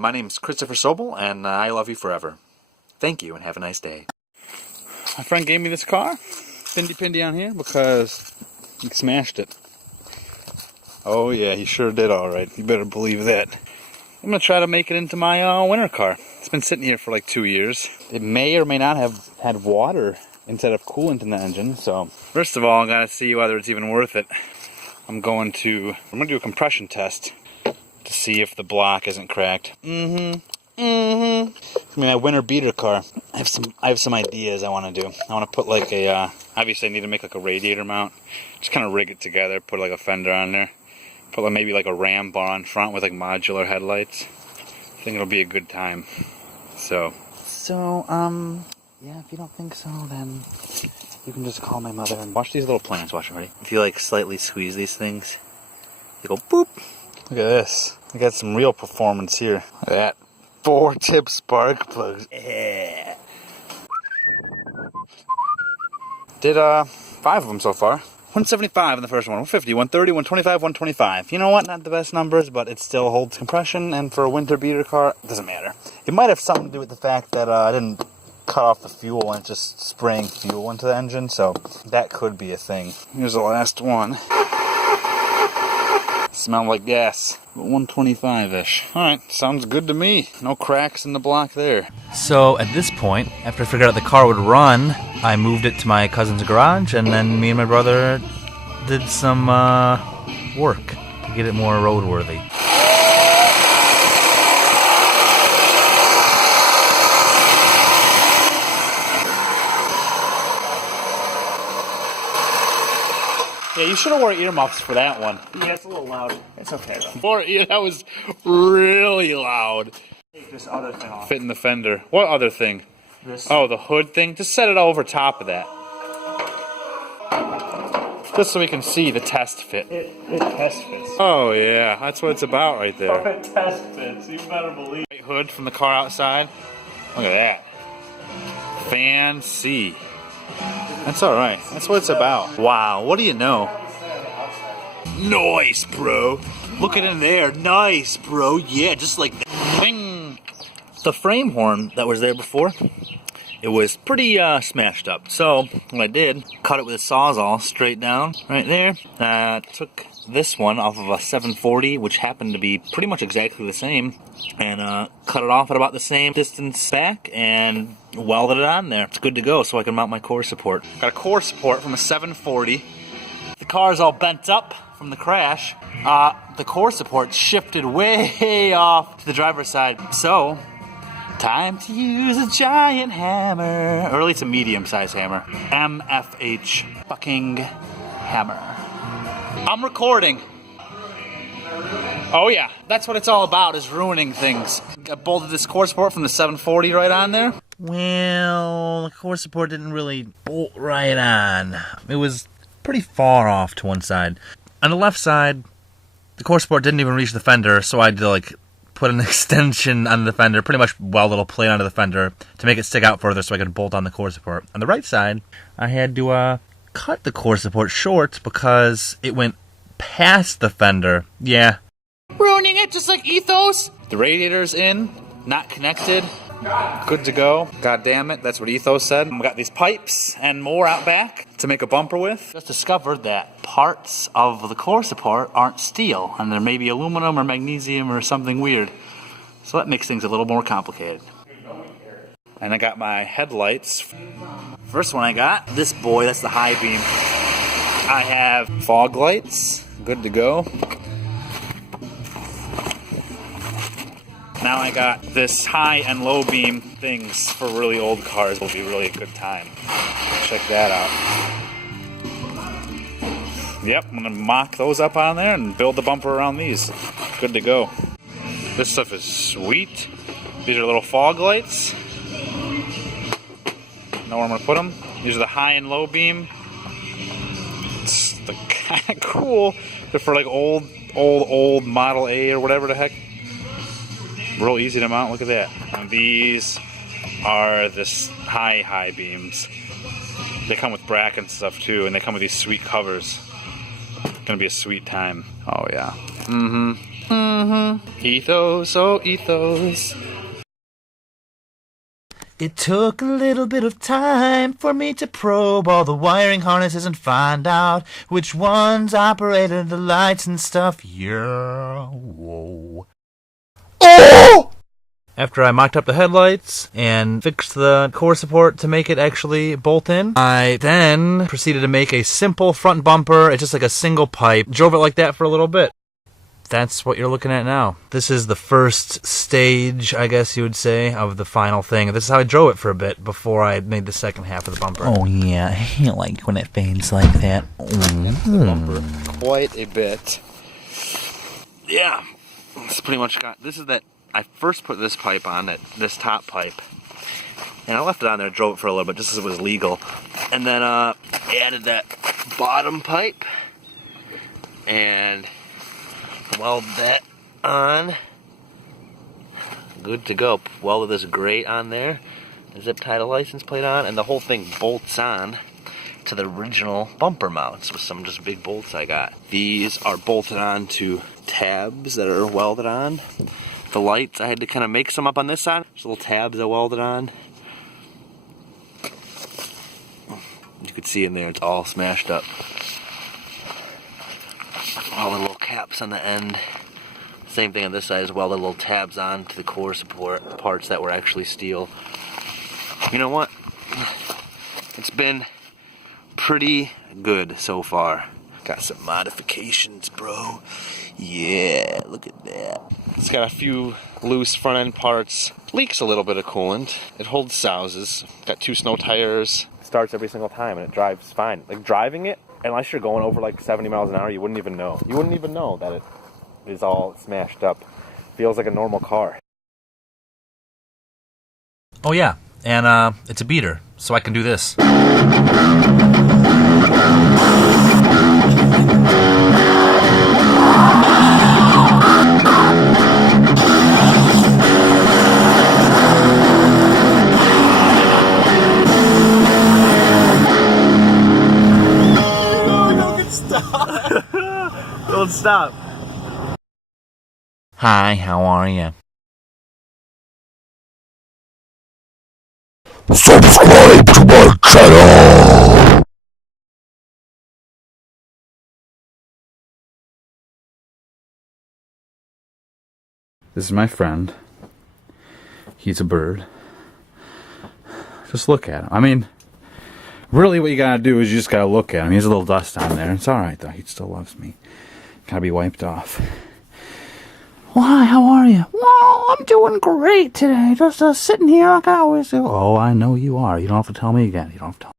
my name's Christopher Sobel, and I love you forever. Thank you, and have a nice day. My friend gave me this car, Pindy on here, because he smashed it. Oh yeah, he sure did alright. You better believe that. I'm going to try to make it into my winter car. It's been sitting here for like 2 years. It may or may not have had water instead of coolant in the engine, so first of all, I gotta see whether it's even worth it. I'm gonna do a compression test to see if the block isn't cracked. I mean, my winter beater car. I have some ideas I want to do. I want to put like a obviously I need to make like a radiator mount. Just kind of rig it together, put like a fender on there, put like maybe like a ram bar on front with like modular headlights. I think it'll be a good time. So yeah, if you don't think so, then you can just call my mother and watch these little plants. Watch them, ready? If you like slightly squeeze these things, they go boop. Look at this. I got some real performance here. Look at that. 4-tip spark plugs. Yeah. Did 5 of them so far. 175 in the first one, 150, 130, 125, 125. You know what? Not the best numbers, but it still holds compression, and for a winter beater car, it doesn't matter. It might have something to do with the fact that I didn't cut off the fuel and it's just spraying fuel into the engine, so that could be a thing. Here's the last one. Smell like gas, but 125-ish. Alright, sounds good to me. No cracks in the block there. So at this point, after I figured out the car would run, I moved it to my cousin's garage, and then me and my brother did some work to get it more roadworthy. Yeah, you should have wore earmuffs for that one. Yeah, it's a little loud. It's okay though. That was really loud. Take this other thing off. Fit in the fender. What other thing? This. Oh, the hood thing? Just set it over top of that. Just so we can see the test fit. It test fits. Oh yeah, that's what it's about right there. Oh, it test fits, you better believe. Hood from the car outside. Look at that. Fancy. That's alright. That's what it's about. Wow, what do you know? Nice, bro. Look at in there. Nice, bro. Yeah, just like that. Bing. The frame horn that was there before, it was pretty smashed up. So what I did, cut it with a Sawzall straight down right there. Took this one off of a 740, which happened to be pretty much exactly the same, and cut it off at about the same distance back and welded it on there. It's good to go, so I can mount my core support. Got a core support from a 740. The car's all bent up from the crash. The core support shifted way off to the driver's side, so time to use a giant hammer, or at least a medium-sized hammer. MFH fucking hammer. I'm recording. Oh yeah, that's what it's all about, is ruining things. I bolted this core support from the 740 right on there. Well, the core support didn't really bolt right on. It was pretty far off to one side. On the left side, the core support didn't even reach the fender, so I had to like put an extension on the fender, pretty much weld a little plate onto the fender to make it stick out further so I could bolt on the core support. On the right side, I had to cut the core support short because it went past the fender. Yeah. Ruining it just like Ethos. The radiator's in, not connected. Good to go. God damn it, that's what Ethos said. We got these pipes and more out back to make a bumper with. Just discovered that parts of the core support aren't steel, and they're maybe aluminum or magnesium or something weird. So that makes things a little more complicated. And I got my headlights. First one I got, this boy, that's the high beam. I have fog lights, good to go. Now I got this high and low beam things for really old cars. Will be really a good time. Check that out. Yep, I'm gonna mock those up on there and build the bumper around these. Good to go. This stuff is sweet. These are little fog lights. Know where I'm gonna put them. These are the high and low beam. It's kind of cool. They're for like old Model A or whatever the heck. Real easy to mount, look at that. And these are the high beams. They come with bracket and stuff too, and they come with these sweet covers. It's gonna be a sweet time. Oh yeah. Ethos, oh ethos. It took a little bit of time for me to probe all the wiring harnesses and find out which ones operated the lights and stuff. Yeah, whoa. Oh! After I mocked up the headlights and fixed the core support to make it actually bolt in, I then proceeded to make a simple front bumper. It's just like a single pipe. Drove it like that for a little bit. That's what you're looking at now. This is the first stage, I guess you would say, of the final thing. This is how I drove it for a bit before I made the second half of the bumper. Oh yeah, I like when it fades like that. Bumper quite a bit. Yeah, it's pretty much got. This is that. I first put this pipe on it, this top pipe, and I left it on there, drove it for a little bit just as it was legal, and then I added that bottom pipe and welded that on. Good to go. Welded this grate on there, zip tied a license plate on, and the whole thing bolts on to the original bumper mounts with some just big bolts I got. These are bolted on to tabs that are welded on. The lights, I had to kind of make some up on this side. There's little tabs I welded on. You could see in there, it's all smashed up. All the little caps on the end. Same thing on this side as well, the little tabs on to the core support parts that were actually steel. You know what? It's been pretty good so far. Got some modifications, bro. Yeah, look at that. It's got a few loose front end parts. Leaks a little bit of coolant. It holds sousas. Got 2 snow tires. Starts every single time and it drives fine. Like driving it, unless you're going over like 70 miles an hour, you wouldn't even know. You wouldn't even know that it is all smashed up. Feels like a normal car. Oh yeah, and it's a beater, so I can do this. Don't stop. Hi, how are you? Subscribe to my channel! This is my friend. He's a bird. Just look at him. I mean, really what you gotta do is you just gotta look at him. He has a little dust on there. It's alright though. He still loves me. Gotta be wiped off. Why, how are you? Well, I'm doing great today. Just sitting here like I always do. Oh, I know you are. You don't have to tell me again. You don't have to tell me.